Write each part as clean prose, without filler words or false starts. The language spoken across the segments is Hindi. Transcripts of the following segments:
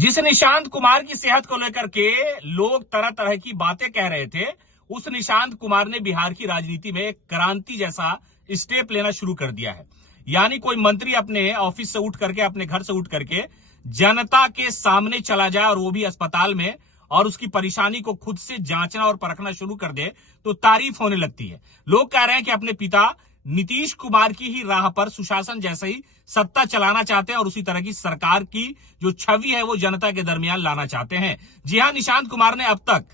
जिस निशांत कुमार की सेहत को लेकर के लोग तरह तरह की बातें कह रहे थे, उस निशांत कुमार ने बिहार की राजनीति में एक क्रांति जैसा स्टेप लेना शुरू कर दिया है। यानी कोई मंत्री अपने ऑफिस से उठ करके, अपने घर से उठ करके जनता के सामने चला जाए और वो भी अस्पताल में, और उसकी परेशानी को खुद से जांचना और परखना शुरू कर दे तो तारीफ होने लगती है। लोग कह रहे हैं कि अपने पिता नीतीश कुमार की ही राह पर सुशासन जैसे ही सत्ता चलाना चाहते हैं और उसी तरह की सरकार की जो छवि है वो जनता के दरमियान लाना चाहते हैं। जी हां, निशांत कुमार ने अब तक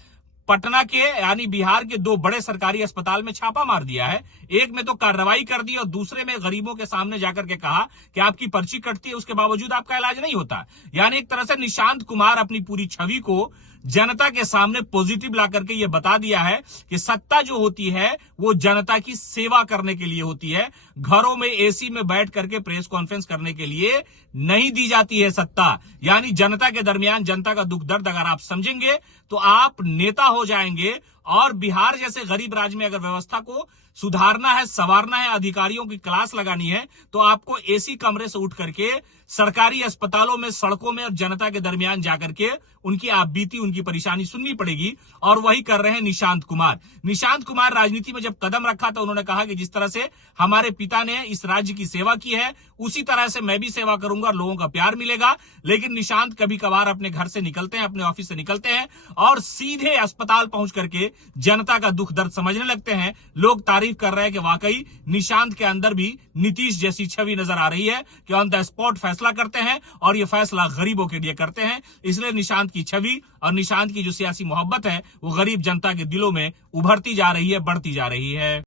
पटना के यानी बिहार के 2 बड़े सरकारी अस्पताल में छापा मार दिया है। एक में तो कार्रवाई कर दी और दूसरे में गरीबों के सामने जाकर के कहा कि आपकी पर्ची कटती है, उसके बावजूद आपका इलाज नहीं होता। यानी एक तरह से निशांत कुमार अपनी पूरी छवि को जनता के सामने पॉजिटिव ला करके ये बता दिया है कि सत्ता जो होती है वो जनता की सेवा करने के लिए होती है। घरों में एसी में बैठ करके प्रेस कॉन्फ्रेंस करने के लिए नहीं दी जाती है सत्ता। यानी जनता के दरमियान जनता का दुख दर्द अगर आप समझेंगे तो आप नेता हो जाएंगे। और बिहार जैसे गरीब राज्य में अगर व्यवस्था को सुधारना है, संवारना है, अधिकारियों की क्लास लगानी है, तो आपको एसी कमरे से उठ करके सरकारी अस्पतालों में, सड़कों में और जनता के दरमियान जाकर के उनकी आप बीती, उनकी परेशानी सुननी पड़ेगी। और वही कर रहे हैं निशांत कुमार। निशांत कुमार राजनीति में जब कदम रखा तो उन्होंने कहा कि जिस तरह से हमारे पिता ने इस राज्य की सेवा की है, उसी तरह से मैं भी सेवा करूंगा और लोगों का प्यार मिलेगा। लेकिन निशांत कभी कभार अपने घर से निकलते हैं, अपने ऑफिस से निकलते हैं और सीधे अस्पताल पहुंच करके जनता का दुख दर्द समझने लगते हैं। लोग तारीफ कर रहे हैं कि वाकई निशांत के अंदर भी नीतीश जैसी छवि नजर आ रही है कि ऑन द स्पॉट फैसला करते हैं और ये फैसला गरीबों के लिए करते हैं। इसलिए निशांत की छवि और निशांत की जो सियासी मोहब्बत है वो गरीब जनता के दिलों में उभरती जा रही है, बढ़ती जा रही है।